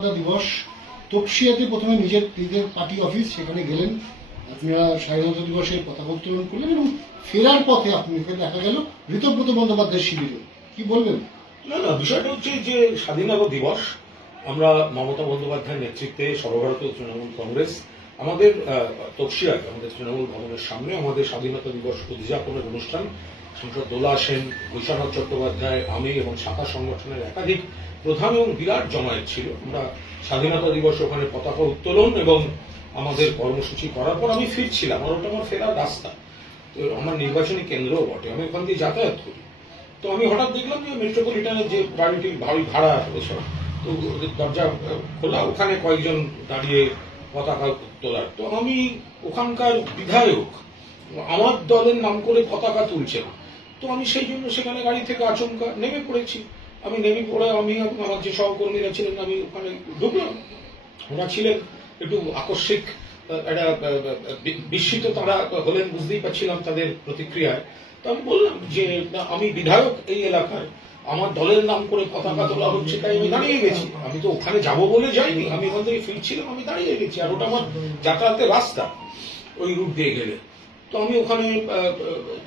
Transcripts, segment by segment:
দিবস তপসিয়াতে প্রথমে নিজের পার্টি অফিস সেখানে গেলেন, আপনারা স্বাধীনতা দিবসের পতাকা উত্তোলন করলেন এবং ফেরার পথে আপনাকে দেখা গেল ঋতব্রত বন্দ্যোপাধ্যায়ের শিবিরে। কি বলবেন? না, বিষয়টা হচ্ছে যে স্বাধীনতা দিবস আমরা মমতা বন্দ্যোপাধ্যায়ের নেতৃত্বে সর্বভারতীয় তৃণমূল কংগ্রেস আমাদের তপসিয়ায় আমাদের তৃণমূল ভবনের সামনে আমাদের স্বাধীনতা দিবস উদযাপনের অনুষ্ঠান সাংসদ দোলা সেন, বিশ্বনাথ চট্টোপাধ্যায়, আমি এবং শাখা সংগঠনের একাধিক প্রধান এবং বিরাট জমায়েত ছিল। আমরা স্বাধীনতা দিবস ওখানে পতাকা উত্তোলন এবং আমাদের কর্মসূচি করার পর আমি ফিরছিলাম, আর ওটা আমার ফেরার রাস্তা, তো আমার নির্বাচনী কেন্দ্রও বটে, আমি ওখান দিয়ে যাতায়াত করি। তো আমি হঠাৎ দেখলাম যে মেট্রোপলিটনের যে বাড়িটির ভাড়া এসব, তো দরজা খোলা, ওখানে কয়েকজন দাঁড়িয়ে পতাকা তোলার। তো আমি ওখানকার বিধায়ক আমার দলের নাম করে পতাকা তুলছেন, তো আমি সেই জন্য সেখানে গাড়ি থেকে আচমকা নেমে পড়েছি। আমি নেমে পড়ে আমি আমার যে সহকর্মীরা ছিলেন আমি ওখানে ঢুকলাম। ওরা ছিলেন একটু আকস্মিক, একটা বিস্মিত তারা হলেন, বুঝতেই পারছিলাম তাদের প্রতিক্রিয়ায়। তো আমি বললাম যে আমি বিধায়ক এই এলাকার, আমার দলের নাম করে পতাকা তোলা হচ্ছে, তাই আমি দাঁড়িয়ে গেছি। আমি তো ওখানে যাব বলে যাইনি, আমি ওখান থেকে ফিরছিলাম, আমি দাঁড়িয়ে গেছি, আর ওটা আমার যাতায়াতের রাস্তা ওই রুট দিয়ে গেলে। তো আমি ওখানে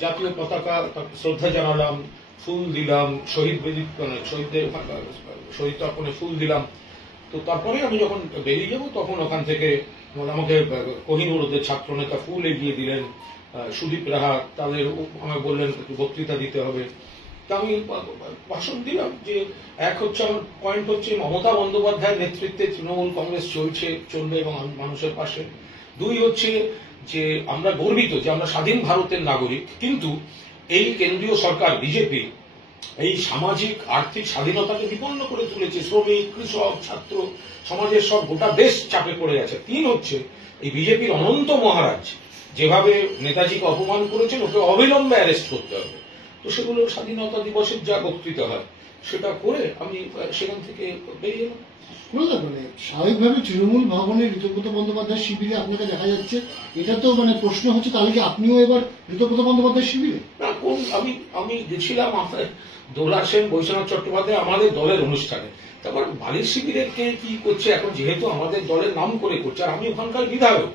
জাতীয় পতাকা শ্রদ্ধা জানালাম, ফুল দিলাম, শহীদদের শহীদ তর্পণে ফুল দিলাম। তো তারপরে আমি যখন বেরিয়ে যাব তখন ওখান থেকে আমাকে কোহিনুরের ছাত্র নেতা ফুল এগিয়ে দিলেন, সুদীপ রাহা তাদের আমায় বললেন একটু বক্তৃতা দিতে হবে। তা আমি ভাষণ দিলাম যে এক হচ্ছে আমার পয়েন্ট হচ্ছে মমতা বন্দ্যোপাধ্যায়ের নেতৃত্বে তৃণমূল কংগ্রেস চলবে এবং মানুষের পাশে। দুই হচ্ছে যে আমরা গর্বিত যে আমরা স্বাধীন ভারতের নাগরিক, কিন্তু এই কেন্দ্রীয় সরকার বিজেপি এই সামাজিক আর্থিক স্বাধীনতাকে বিপন্ন করে তুলেছে, শ্রমিক, কৃষক, ছাত্র সমাজের সব গোটা দেশ চাপে পড়ে গেছে। তিন হচ্ছে এই বিজেপির অনন্ত মহারাজ যেভাবে নেতাজিকে অপমান করেছেন, ওকে অবিলম্বে অ্যারেস্ট করতে হবে। তো সেগুলো স্বাধীনতা দিবসের যা বক্তৃতা হয় সেটা করে আমি সেখান থেকে বেরিয়ে এলাম। মানে স্বাভাবিকভাবে তৃণমূল ভবনে ঋতব্রত বন্দ্যোপাধ্যায়ের শিবিরে আপনাকে দেখা যাচ্ছে, এটা তো মানে প্রশ্ন হচ্ছে তাহলে কি আপনিও এবার ঋতব্রত বন্দ্যোপাধ্যায়ের শিবিরে? না, কোন আমি গেছিলাম দোলা সেন, বৈশ্বনাথ চট্টোপাধ্যায় আমাদের দলের অনুষ্ঠানে। তারপর বালির শিবিরের কে কি করছে এখন, যেহেতু আমাদের দলের নাম করে করছে, আর আমি ওখানকার বিধায়ক,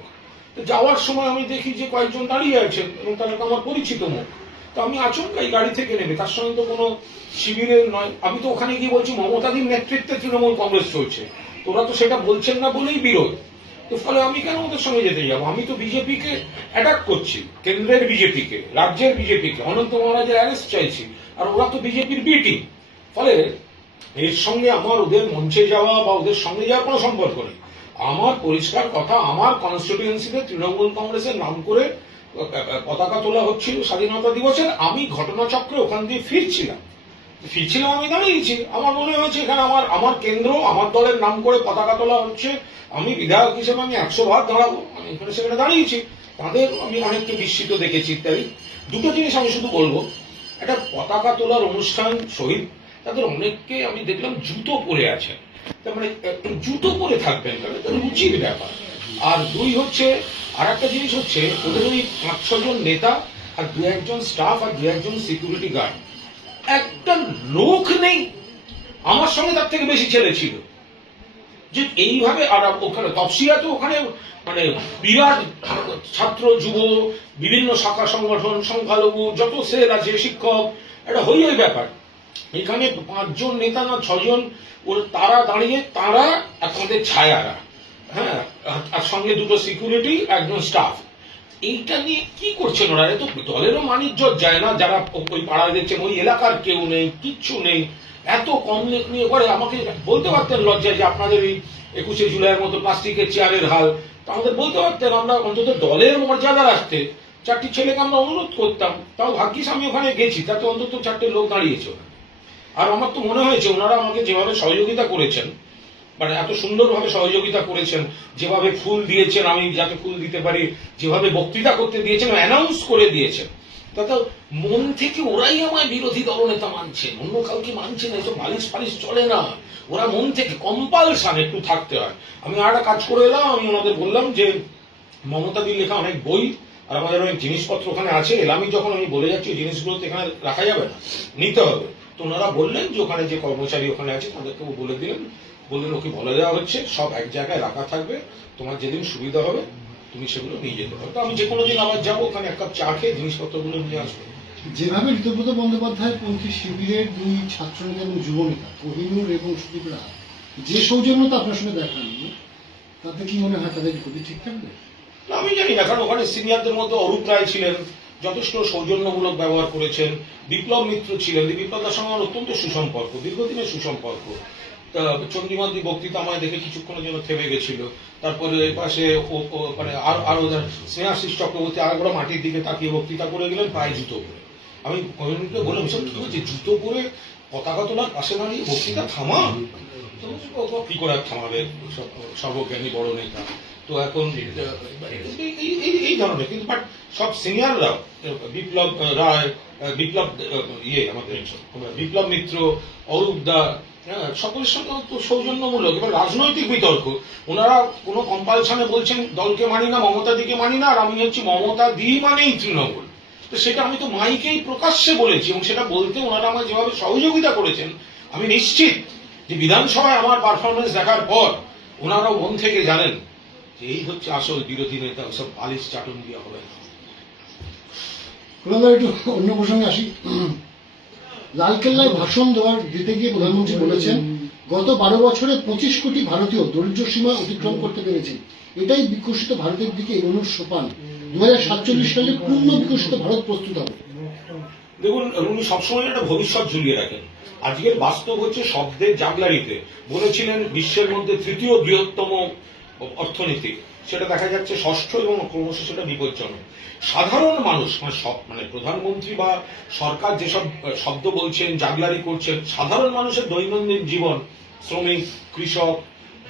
যাওয়ার সময় আমি দেখি যে কয়েকজন দাঁড়িয়ে আছেন এবং তারা আমার পরিচিত মুখ। তো আমি আচমকাই গাড়ি থেকে নেমে, তার সঙ্গে তো কোনো শিবিরের নয়, আমি তো ওখানে গিয়ে বলছি মমতাদির নেতৃত্বে তৃণমূল কংগ্রেস চলছে, তোরা তো সেটা বলছেন না বলেই বিরোধ। তো ফলে আমি কেন ওদের সঙ্গে যেতে যাবো? আমি তো বিজেপিকে অ্যাটাক করছি, কেন্দ্রের বিজেপিকে, রাজ্যের বিজেপিকে, অনন্ত মহারাজের অ্যারেস্ট চাইছি, আর ওরা তো বিজেপির বি টিম। ফলে এর সঙ্গে আমার ওদের মঞ্চে যাওয়া বা ওদের সঙ্গে যাওয়ার কোনো সম্পর্ক নেই। আমার পরিষ্কার কথা, আমার কনস্টিটিউয়েন্সিতে তৃণমূল কংগ্রেসের নাম করে পতাকা তোলা হচ্ছিল স্বাধীনতা দিবসের। আমি ঘটনাচক্রে ওখান দিয়ে ফিরছিলাম, আমি দাঁড়িয়েছি, আমার মনে হয়েছে এখানে আমার কেন্দ্র, আমার দলের নাম করে পতাকা তোলা হচ্ছে, আমি বিধায়ক হিসেবে আমি 100 বার দাঁড়াবো, আমি এখানে সেখানে দাঁড়িয়েছি। তাদের আমি অনেককে বিস্মিত দেখেছি ইত্যাদি। দুটো জিনিস আমি শুধু বলবো, একটা পতাকা তোলার অনুষ্ঠান শহীদ, তাদের অনেককে আমি দেখলাম জুতো পরে আছে, তার মানে জুতো পরে থাকবেন, তাদের রুচির ব্যাপার। আর দুই হচ্ছে, আর একটা জিনিস হচ্ছে, ওদের ওই 5-6 জন নেতা আর 2-1 জন স্টাফ আর 2-1 জন সিকিউরিটি গার্ড, একটা লোক নেই। আমার সঙ্গে তার থেকে বেশি ছেলে ছিল যে এইভাবে। আর ওখানে তপসিয়া তো ওখানে মানে বিরাট ছাত্র যুব বিভিন্ন শাখা সংগঠন, সংখ্যালঘু যত সেল আছে, শিক্ষক, একটা হই ব্যাপার। এখানে 5 জন নেতা না 6 জন, ওর তারা দাঁড়িয়ে, তারা আপনাদের ছায়ারা, হ্যাঁ, আর সঙ্গে 2টো সিকিউরিটি, 1 জন স্টাফ। এইটা নিয়ে কি করছেন ওরা? এত দলেরও মানিজ্য যায় না, যারা ওই পাড়ায় দেখছেন ওই এলাকার কেউ নেই, কিচ্ছু নেই, এত কম নিয়ে করে। আমাকে বলতে পারতেন লজ্জায় যে আপনাদের এই 21শে জুলাইয়ের মতো প্লাস্টিকের চেয়ারের হাল, তা আমাদের বলতে পারতেন, আমরা অন্তত দলের মর্যাদা রাখতে 4টি ছেলেকে আমরা অনুরোধ করতাম। তাও ভাগ্যিস আমি ওখানে গেছি, তাতে অন্তত 4টে লোক দাঁড়িয়েছে। আর আমার তো মনে হয়েছে ওনারা আমাকে যেভাবে সহযোগিতা করেছেন, মানে এত সুন্দরভাবে সহযোগিতা করেছেন, যেভাবে ফুল দিয়েছেন আমি যাতে ফুল দিতে পারি, যেভাবে বক্তৃতা করতে দিয়েছেন, অ্যানাউন্স করে দিয়েছেন, তাতে মন থেকে ওরাই আমায় বিরোধী দলনেতা মানছেন, অন্য কাউকে মানছে না। এসব বালিশ ফালিশ চলে না, ওরা মন থেকে কম্পালশন একটু থাকতে হয়। আমি আর একটা কাজ করে এলাম, আমি ওনাদের বললাম যে মমতাদির লেখা অনেক বই আর আমাদের অনেক জিনিসপত্র ওখানে আছে, এলামি যখন আমি বলে যাচ্ছি ওই জিনিসগুলো তো এখানে রাখা যাবে না, নিতে হবে। তো ওনারা বললেন যে ওখানে যে কর্মচারী ওখানে আছে তাদেরকেও বলে দিলেন বললেন ওকে বলে দেওয়া হচ্ছে সব এক জায়গায় রাখা থাকবে, তোমার যেদিন সুবিধা হবে তুমি সেগুলো নিয়ে যেতে পারো। তো আমি যে কোনো দিন আবার যাবো, ওখানে এক কাপ চা খেয়ে জিনিসপত্রগুলো নিয়ে আসবো। যেভাবে ঋতব্রত বন্দ্যোপাধ্যায় পন্থী শিবিরের দুই ছাত্রনেতা এবং যুবনেতা কোহিনুর এবং সুদীপ রায় যে সৌজন্যতা আপনার সঙ্গে দেখান, তাতে কি মনে হয় তাদের গতি ঠিক থাকবে? না, আমি জানি না, কারণ ওখানে সিনিয়রদের মধ্যে অরূপ রায় ছিলেন, যথেষ্ট সৌজন্যমূলক ব্যবহার করেছেন। বিপ্লব মিত্র ছিলেন, বিপ্লবদার সঙ্গে আমার অত্যন্ত সুসম্পর্ক, দীর্ঘদিনের সুসম্পর্ক। চন্দ্রিমাদি বক্তৃতা আমায় দেখে কিছুক্ষণের জন্য থেমে গেছিল। তারপরে পাশে মানে আরো স্নেহাশিস চক্রবর্তী আরেকবার মাটির দিকে তাকিয়ে বক্তৃতা করে গেলেন পায়ে জুতো পরে। আমি কমিউনিটিকে বললাম, এসব কি হচ্ছে, জুতো পরে পতাকা তোলার পাশে দাঁড়িয়ে বক্তৃতা থামা? তো কি করে থামাবে সর্বজ্ঞানী বড় নেতা? তো এখন এই ধরনের, কিন্তু বাট সব সিনিয়ররা, বিপ্লব রায়, বিপ্লব আমাদের বিপ্লব মিত্র, অরূপ দা, সকলের সঙ্গে তো সৌজন্যমূলক। এবার রাজনৈতিক বিতর্ক, ওনারা কোনো কম্পালশনে বলছেন দলকে মানি না, মমতা দিকে মানি না, আর আমি হচ্ছি মমতা দি মানেই তৃণমূল। তো সেটা আমি তো মাইকেই প্রকাশ্যে বলেছি, এবং সেটা বলতে ওনারা আমায় যেভাবে সহযোগিতা করেছেন, আমি নিশ্চিত যে বিধানসভায় আমার পারফরমেন্স দেখার পর ওনারাও মন থেকে জানেন যে এই হচ্ছে আসল বিরোধী নেতা, সব বালিশ চাটন দিয়ে হবে না। একটু অন্য প্রসঙ্গে আসি। লালকেল্লায় ভাষণ দিতে গিয়ে প্রধানমন্ত্রী বলেছেন, গত 12 বছরে 25 কোটি ভারতীয় দরিদ্র সীমা অতিক্রম করতে পেরেছে। এটাই বিকশিত ভারতের দিকে এগোনোর সোপান। 2047 সালে পূর্ণ বিকশিত ভারত প্রস্তুত হবে। দেখুন, উনি সবসময় একটা ভবিষ্যৎ ঝুলিয়ে রাখেন। আজকের বাস্তব হচ্ছে শব্দের জাগলারিতে বলেছিলেন বিশ্বের মধ্যে তৃতীয় বৃহত্তম অর্থনীতি, সেটা দেখা যাচ্ছে ষষ্ঠ, এবং ক্রমশ সেটা বিপজ্জনক। সাধারণ মানুষ মানে প্রধানমন্ত্রী বা সরকার যেসব শব্দ বলছেন, জাগলারি করছেন, সাধারণ মানুষের দৈনন্দিন জীবন, শ্রমিক, কৃষক,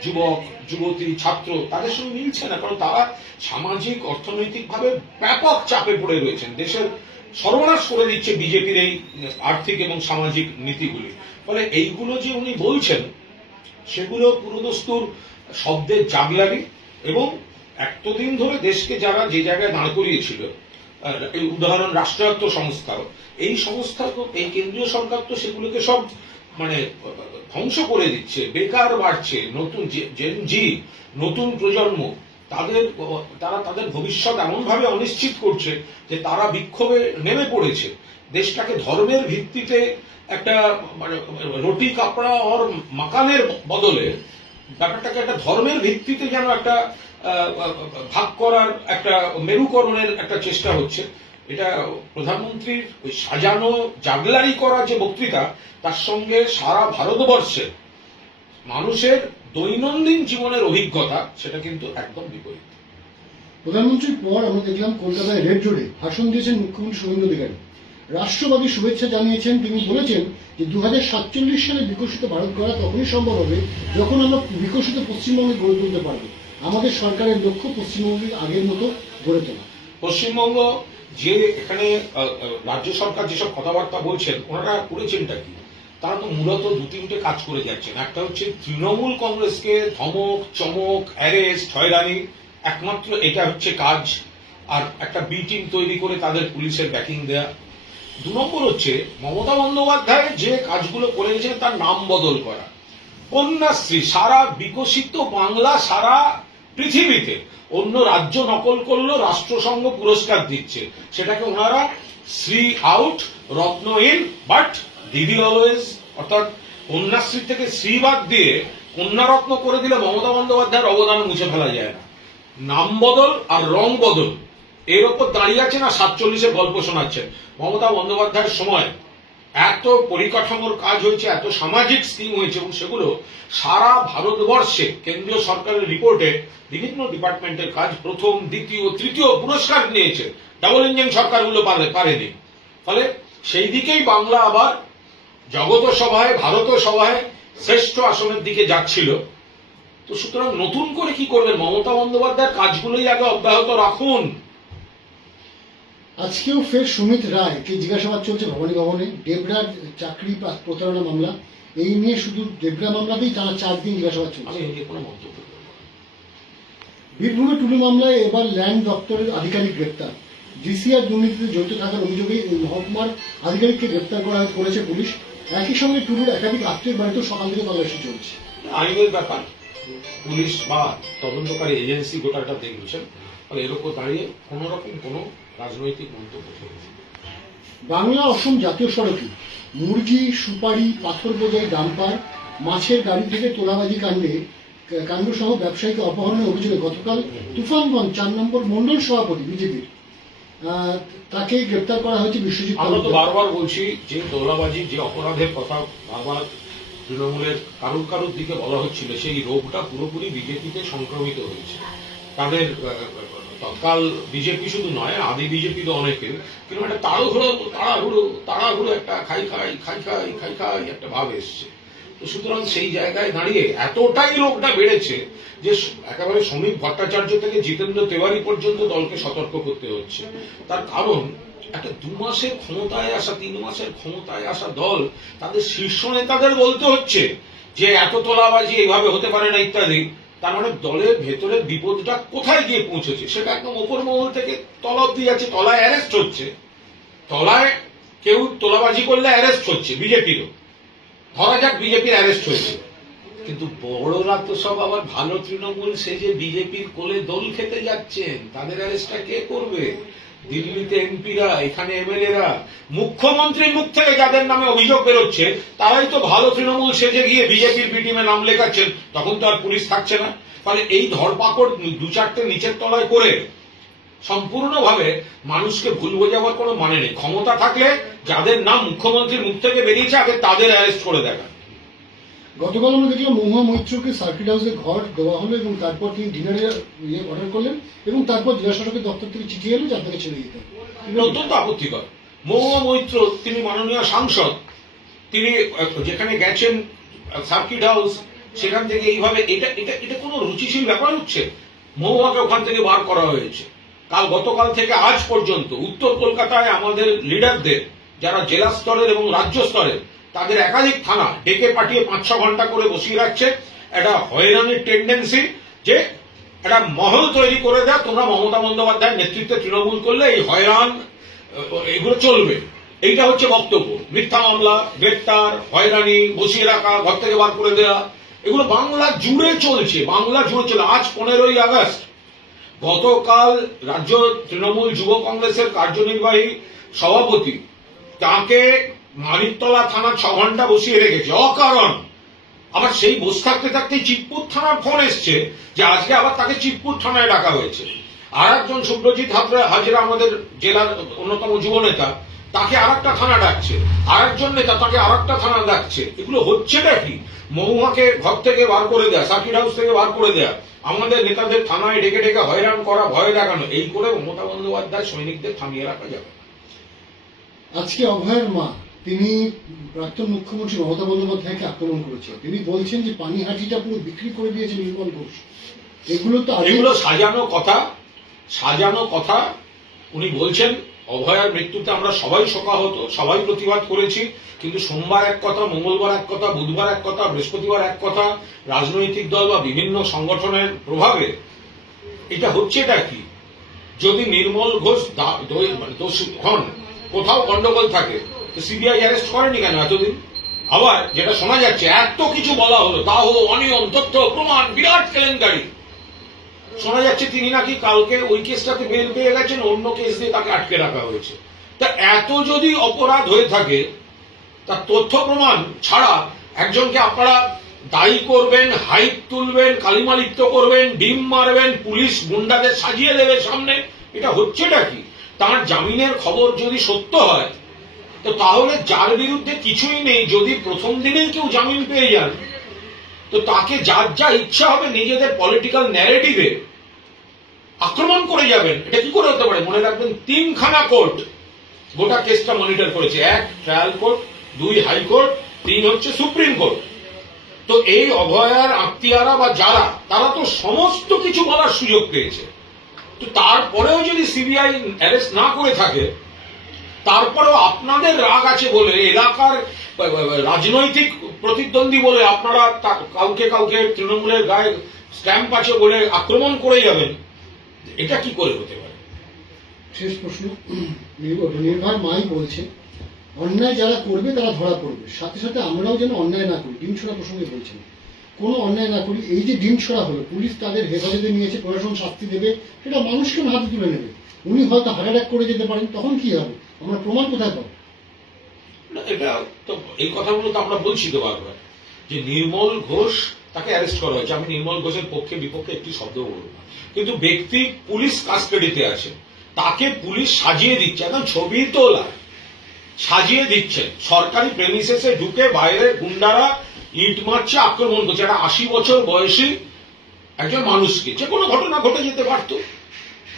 যুবক, যুবতী, ছাত্র, তাদের সঙ্গে মিলছে না। কারণ তারা সামাজিক অর্থনৈতিকভাবে ব্যাপক চাপে পড়ে রয়েছেন। দেশের সর্বনাশ করে দিচ্ছে বিজেপির এই আর্থিক এবং সামাজিক নীতিগুলি। ফলে এইগুলো যে উনি বলছেন, সেগুলো পুরোদস্তুর শব্দের জাগলারি, এবং এতদিন ধরে দেশকে যারা যে জায়গায় দাঁড় করিয়েছিল, এই উদাহরণ রাষ্ট্রায়ত্ত সংস্থাও, এই সংস্থা তো, এই কেন্দ্রীয় সরকার তো সেগুলোকে সব মানে ধ্বংস করে দিচ্ছে, বেকার বাড়ছে, নতুন নতুন প্রজন্ম তারা তাদের ভবিষ্যৎ এমন ভাবে অনিশ্চিত করছে যে তারা বিক্ষোভে নেমে পড়েছে। দেশটাকে ধর্মের ভিত্তিতে একটা মানে রুটি কাপড়া আর মাকানের বদলে ব্যাপারটাকে একটা ধর্মের ভিত্তিতে যেন একটা ভাগ করার, একটা মেরুকরণের একটা চেষ্টা হচ্ছে। এটা প্রধানমন্ত্রীর ওই সাজানো জাগলারি করা যে বক্তৃতা, তার সঙ্গে সারা ভারতবর্ষে মানুষের দৈনন্দিন জীবনের অভিজ্ঞতা, সেটা কিন্তু একদম বিপরীত। প্রধানমন্ত্রীর পর আমরা দেখলাম কলকাতায় রেড রোডে ভাষণ দিয়েছেন মুখ্যমন্ত্রী শুভেন্দু অধিকারী। রাষ্ট্রবাদী শুভেচ্ছা জানিয়েছেন। তিনি বলেছেন যে 2047 সালে বিকশিত ভারত গড়া তখনই সম্ভব হবে যখন আমরা বিকশিত পশ্চিমবঙ্গে গড়ে তুলতে পারব। আমাদের সরকারের লক্ষ্য পশ্চিমবঙ্গের আগের মতো গড়ে তোলা। পশ্চিমবঙ্গ যে এখানে রাজ্য সরকার যেসব কথাবার্তা বলছেন, ওনারা করেছেনটা কি? তারা তো মূলত 2-3টে কাজ করে যাচ্ছেন। একটা হচ্ছে তৃণমূল কংগ্রেসকে ধমক, চমক, অ্যারেস্ট, হয়রানি, একমাত্র এটা হচ্ছে কাজ। আর একটা বি টিম তৈরি করে তাদের পুলিশের ব্যাকিং দেয়া। 2 নম্বর হচ্ছে মমতা বন্দ্যোপাধ্যায় যে কাজগুলো করেছেন তার নাম বদল করা। কন্যাশ্রী, সারা বিকশিত বাংলা, সারা পৃথিবীতে অন্য রাজ্য নকল করলো, রাষ্ট্রসংঘ পুরস্কার দিচ্ছে, সেটাকে ওনারা Shri out, Ratna in, but দিদি অলওয়েজ। অর্থাৎ কন্যাশ্রী থেকে শ্রী বাদ দিয়ে কন্যারত্ন করে দিলে মমতা বন্দ্যোপাধ্যায়ের অবদান মুছে ফেলা যায় না। নাম বদল আর রং বদল, এর ওপর দাঁড়িয়ে আছে না 47-এর গল্প শোনাচ্ছেন। মমতা বন্দ্যোপাধ্যায়ের সময় এত পরিকাঠামোর কাজ হয়েছে, এত সামাজিক স্কিম হয়েছে, এবং সেগুলো সারা ভারতবর্ষে কেন্দ্রীয় সরকারের রিপোর্টে বিভিন্ন ডিপার্টমেন্টের কাজ প্রথম, দ্বিতীয়, তৃতীয় পুরস্কার নিয়েছে। ডাবল ইঞ্জিন সরকারগুলো পারেনি। ফলে সেই দিকেই বাংলা আবার জগত সভায়, ভারত সভায় শ্রেষ্ঠ আসনের দিকে যাচ্ছিল। তো সুতরাং নতুন করে কি করবেন? মমতা বন্দ্যোপাধ্যায়ের কাজগুলোই আগে অব্যাহত রাখুন। আজকেও ফের সুমিত রায় কে জিজ্ঞাসাবাদ চলছে ভবানী ভবনে। ডেবরার চাকরি প্রতারণা মামলা, এই নিয়ে শুধু ডেবরা মামলাতেই টানা 4 দিন জিজ্ঞাসাবাদ চলছে। বীরভূমে টুলু মামলায় এবার ল্যান্ড দপ্তরের আধিকারিক গ্রেপ্তার। জিসিআর দুর্নীতিতে জড়িত থাকার অভিযোগে ওই মহকুমার আধিকারিককে গ্রেপ্তার করেছে পুলিশ। একই সঙ্গে টুলুর একাধিক আত্মীয়ের বাড়িতেও সকাল থেকে তল্লাশি চলছে। আইনের ব্যাপার, পুলিশ বা তদন্তকারী এজেন্সি গোটাটা দেখছেন। ফলে এর উপর দাঁড়িয়ে কোনো রকম কোনো রাজনৈতিক মন্তব্য করবে না। বাংলা অসম জাতীয় সড়কে মুরগি, সুপারি, পাথর বোঝাই ডাম্পার, মাছের গাড়ি থেকে তোলাবাজি কাণ্ড সহ ব্যবসায়ীকে অপহরণের অভিযোগে গতকাল তুফানগঞ্জ ৪ নম্বর মন্ডল সভাপতি বিজেপির তাকে গ্রেপ্তার করা হয়েছে বিশ্বজিৎ। আমরা তো বারবার বলছি যে তোলাবাজি যে অপরাধের কথা বারবার তৃণমূলের কারুর দিকে বলা হচ্ছিল, সেই রোগটা পুরোপুরি বিজেপিতে সংক্রমিত হয়েছে। তাদের তৎকাল বিজেপি শুধু নয়, আদি বিজেপি তো অনেকে, কিন্তু একটা তাড়াহুড়ো একটা খাই খাই একটা ভাব এসছে। তো সুতরাং সেই জায়গায় দাঁড়িয়ে এতটাই রোগটা বেড়েছে যে একেবারে শ্রমিক ভট্টাচার্য থেকে জিতেন্দ্র তেওয়ারি পর্যন্ত দলকে সতর্ক করতে হচ্ছে। তার কারণ একটা 2 মাসের ক্ষমতায় আসা, 3 মাসের ক্ষমতায় আসা দল তাদের শীর্ষ নেতাদের বলতে হচ্ছে যে এত তোলাবাজি এইভাবে হতে পারে না ইত্যাদি। তার মানে দলের ভেতরের বিপদটা কোথায় গিয়ে পৌঁছেছে সেটা একদম ওপর মহল থেকে তলা অব্দি যাচ্ছে। তলায় অ্যারেস্ট হচ্ছে, তলায় কেউ তোলাবাজি করলে অ্যারেস্ট হচ্ছে, বিজেপিরও ধরা যাক বিজেপির অ্যারেস্ট হয়েছে, কিন্তু বড়রা তো সব আবার ভালো তৃণমূল সেজে বিজেপির কোলে দোল খেতে যাচ্ছেন, তাদের অ্যারেস্টটা কে করবে? দিল্লিতে এমপিরা, এখানে এমএলএরা, মুখ্যমন্ত্রীর মুখ থেকে যাদের নামে অভিযোগ বেরোচ্ছে তারাই তো ভালো তৃণমূল সেজে গিয়ে বিজেপির বিটিমে নাম লেখাচ্ছেন, তখন তো আর পুলিশ থাকছে না। ফলে এই ধরপাকড় 2-4টে নিচের তলায় করে সম্পূর্ণভাবে মানুষকে ভুল বোঝাবার কোনো মানে নেই। ক্ষমতা থাকলে যাদের নাম মুখ্যমন্ত্রীর মুখ থেকে বেরিয়েছে আগে তাদের অ্যারেস্ট করে দেখা। গতকাল আমরা দেখলাম মহুয়া মৈত্রকে সার্কিট হাউসে ঘর দেওয়া হলো এবং তারপর তিনি ডিনারের অর্ডার করলেন এবং তারপর জেলা শাসকের দপ্তর থেকে চিঠি এলো যে আপনাকে ছেড়ে দিতে হবে। অত্যন্ত আপত্তিকর। মহুয়া মৈত্র তিনি মাননীয় সাংসদ, তিনি যেখানে গেছেন সার্কিট হাউস, সেখান থেকে এইভাবে এটা কোনো রুচিশীল ব্যাপার হচ্ছে? মহুয়াকে ওখান থেকে বার করা হয়েছে। গতকাল থেকে আজ পর্যন্ত উত্তর কলকাতায় আমাদের লিডারদের যারা জেলা স্তরের এবং রাজ্য স্তরের তাদের একাধিক থানা ডেকে পাঠিয়ে 5-6 ঘন্টা করে বসিয়ে রাখছে। একটা হয়রানির টেন্ডেন্সি যে একটা মহল তৈরি করে দেয়, তোমরা মমতা বন্দ্যোপাধ্যায়ের নেতৃত্বে তৃণমূল করলে এই হয়রান এগুলো চলবে, এইটা হচ্ছে বক্তব্য। মিথ্যা মামলা, গ্রেপ্তার, হয়রানি, বসিয়ে রাখা, ঘর থেকে বার করে দেওয়া, এগুলো বাংলা জুড়ে চলছে, আজ 15ই আগস্ট গতকাল রাজ্য তৃণমূল যুব কংগ্রেসের কার্যনির্বাহী সভাপতি তাকে মানিকতলা থানা 6 ঘন্টা বসিয়ে রেখেছে অকারণ। আবার সেই বসে থাকতে থাকতেই চিতপুর থানার ফোন এসছে যে আজকে আবার তাকে চিতপুর থানায় ডাকা হয়েছে। আর একজন সুব্রজিৎ হাজরা আমাদের জেলার অন্যতম যুব নেতা, তাকে আরেকটা থানা ডাকছে, আরেকজন নেতা তাকে আরেকটা থানা ডাকছে। এগুলো হচ্ছেটা কি? মহুয়াকে ঘর থেকে বার করে দেয়া, সার্কিট হাউস থেকে বার করে দেয়া, আমাদের নেতাদের থানায় ডেকে ডেকে হয়রান করা, ভয় দেখানো, এই করে মমতা বন্দ্যোপাধ্যায় সৈনিকদের থামিয়ে রাখা যাবে। আজকে অভয়ের মা তিনি প্রাক্তন মুখ্যমন্ত্রী মমতা বন্দ্যোপাধ্যায়কে আক্রমণ করেছে। তিনি বলছেন যে পানিহাটিটা পুরো বিক্রি করে দিয়েছে নির্মল ঘোষ। এগুলো সাজানো কথা উনি বলছেন। অভয়ার মৃত্যুতে আমরা সবাই শোকাহত, সবাই প্রতিবাদ করেছি, কিন্তু সোমবার এক কথা, মঙ্গলবার এক কথা, বুধবার এক কথা, বৃহস্পতিবার এক কথা, রাজনৈতিক দল বা বিভিন্ন সংগঠনের প্রভাবে এটা হচ্ছেটা কি? যদি নির্মল ঘোষ দোষী হন, কোথাও গন্ডগোল থাকে, সিবিআই অ্যারেস্ট করেনি কেন এতদিন? আবার যেটা শোনা যাচ্ছে এত কিছু বলা হলো, দাহ, অনিয়ম, তথ্য প্রমাণ, বিরাট কেলেঙ্কারি, শোনা যাচ্ছে তিনি নাকি কালকে ওই কেসটাতে বেল পেয়ে গেছেন, অন্য কেস দিয়ে তাকে আটকে রাখা হয়েছে। তা এত যদি অপরাধ হয়ে থাকে, তার তথ্য প্রমাণ ছাড়া একজনকে আপনারা দায়ী করবেন, হাইপ তুলবেন, কালিমালিপ্ত করবেন, ডিম মারবেন, পুলিশ গুন্ডাদের সাজিয়ে দেবে সামনে, এটা হচ্ছেটা কি? তার জামিনের খবর যদি সত্য হয়, তো তাহলে যার বিরুদ্ধে কিছুই নেই যদি প্রথম দিনেই কেউ জামিন পেয়ে যান, তো তাকে যার যা ইচ্ছা হবে নিজেদের পলিটিক্যাল ন্যারেটিভে আক্রমণ করে যাবেন। এটা কি করে হতে পারে? মনে রাখবেন 3খানা কোর্ট গোটা কেসটা মনিটর করেছে। 1 ট্রায়াল কোর্ট, 2 হাইকোর্ট, 3 হচ্ছে সুপ্রিম কোর্ট। তো এই অভয়ার আত্মীয়রা বা যারা, তারা তো সমস্ত কিছু বলার সুযোগ পেয়েছে। তো তারপরেও যদি সিবিআই অ্যারেস্ট না করে থাকে, তারপরেও আপনাদের রাগ আছে বলে, এলাকার রাজনৈতিক প্রতিদ্বন্দ্বী বলে আপনারা কাউকে তৃণমূলের গায়ে স্ট্যাম্প আছে বলে আক্রমণ করে যাবেন, এটা কি করে হতে পারে? শেষ প্রশ্ন, নির্ভয় মাই বলছে অন্যায় যারা করবে তারা ধরা পড়বে, সাথে সাথে আমরাও যেন অন্যায় না করি, ডিম ছোড়া প্রসঙ্গে বলছেন। কোনো অন্যায় না করি, এই যে ডিম ছড়া হলো, পুলিশ তাদের হেফাজতে নিয়েছে, প্রশাসন শাস্তি দেবে, সেটা মানুষকে হাতে তুলে নেবে। উনি হয়তো হার্ট অ্যাটাক করে যেতে পারেন, তখন কি হবে? আমরা প্রমাণ কোথায় পাবো? না, এটা তো এই কথাগুলো তো আমরা বলছি তো বারবার যে নির্মল ঘোষ তাকে অ্যারেস্ট করা হয়েছে। আমি নির্মল ঘোষের পক্ষে বিপক্ষে একটি শব্দ বলবো না, কিন্তু ব্যক্তি পুলিশ কাস্টাডিতে আছে, তাকে পুলিশ সাজিয়ে দিচ্ছে, একদম ছবি তোলা সাজিয়ে দিচ্ছে। সরকারি প্রেমিসেসে ঢুকে বাইরের গুন্ডারা ইট মারছে, আক্রমণ করছে। একটা 80 বছর বয়সী একজন মানুষকে যে কোনো ঘটনা ঘটে যেতে পারতো।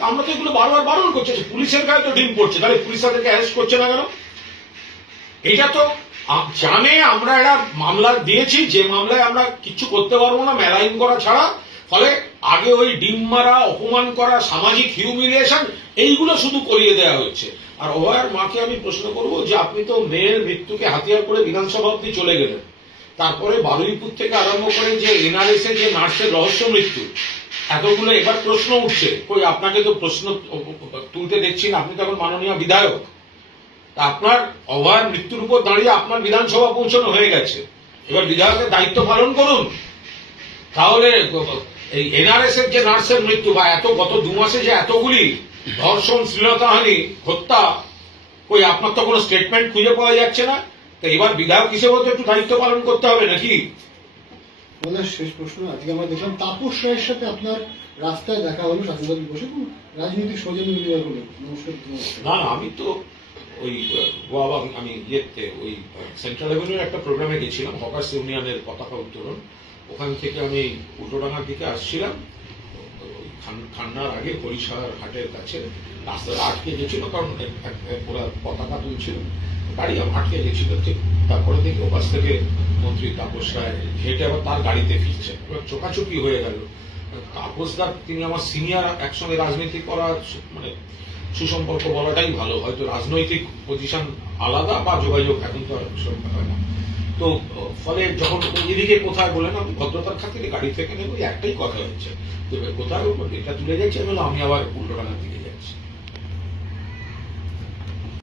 আমরা তো এগুলো বারবার বারণ করছি, পুলিশের গায়ে তো ডিম পড়ছে, তাহলে পুলিশ তাদেরকে অ্যারেস্ট করছে না কেন? এটা তো জানে আমরা একটা মামলা দিয়েছি, যে মামলায় আমরা কিছু করতে পারবো না মেলাইন করা ছাড়া। ফলে আগে ওই ডিম মারা, অপমান করা, সামাজিক হিউমিলিয়েশন, এইগুলো শুধু করিয়ে দেওয়া হচ্ছে। আর অভয়ার মাকে আমি প্রশ্ন করব যে আপনি তো মেয়ের মৃত্যুকে হাতিয়ার করে বিধানসভা অব্দি চলে গেলেন, তারপরে বারুইপুর থেকে আরম্ভ করে যে এনআরএস এর যে নার্সের রহস্য মৃত্যু, এতগুলো এবার প্রশ্ন উঠছে, কই আপনাকে তো প্রশ্ন তুলতে দেখছি না, আপনি তো এখন মাননীয় বিধায়ক। আপনার অভয়ার মৃত্যুর উপর দাঁড়িয়ে আপনার বিধানসভা পৌঁছানো হয়ে গেছে, এবার বিধায়কের দায়িত্ব পালন করুন। তাহলে এই এনআরএস এর যে নার্সের মৃত্যু বা গত 2 মাসে যে এতগুলি ধর্ষণ, শ্লীলতাহানি, হত্যা, কই আপনার তো কোনো স্টেটমেন্ট খুঁজে পাওয়া যাচ্ছে না। তো এবার বিধায়ক হিসেবে তো একটু দায়িত্ব পালন করতে হবে নাকি? ওনার শেষ প্রশ্ন, আজকে আমরা দেখলাম তাপস রায়ের সাথে আপনার রাস্তায় দেখা হলো স্বাধীনতা দিবসে, রাজনৈতিক সৌজন্য বিনিময় হলো। নমস্কার। না না, আমি তো ওই গোয়া, আমি ইয়েতে ওই সেন্ট্রাল এভিনিউর একটা প্রোগ্রামে গেছিলাম, হকার্স ইউনিয়নের পতাকা উত্তোলন। ওখান থেকে আমি উল্টোডাঙ্গার দিকে আসছিলাম, খান্নার আগে হরিশার হাটের কাছে রাস্তাটা আটকে গেছিল, কারণ ওরা পতাকা তুলছিল, গাড়ি আটকে গেছিল। ঠিক তারপরে দেখি ওপাশ থেকে মন্ত্রী তাপস রায় হেঁটে আবার তার গাড়িতে ফিরছে, এবার চোকাচুকি হয়ে গেল। তাপসদার, তিনি আমার সিনিয়র, একসঙ্গে রাজনীতি করা মানে সুসম্পর্ক বলাটাই ভালো, হয়তো রাজনৈতিক পজিশন আলাদা বা যোগাযোগ এখন তো আর সংখ্যা হয় না। তো ফলে যখন এদিকে কোথায় বলেন, আমি ভদ্রতার খাতিরে গাড়ি থেকে নেব, একটাই কথা হচ্ছে, কোথায় এটা তুলে যাচ্ছে, আমি আবার উল্টোডাঙ্গার দিকে যাচ্ছি।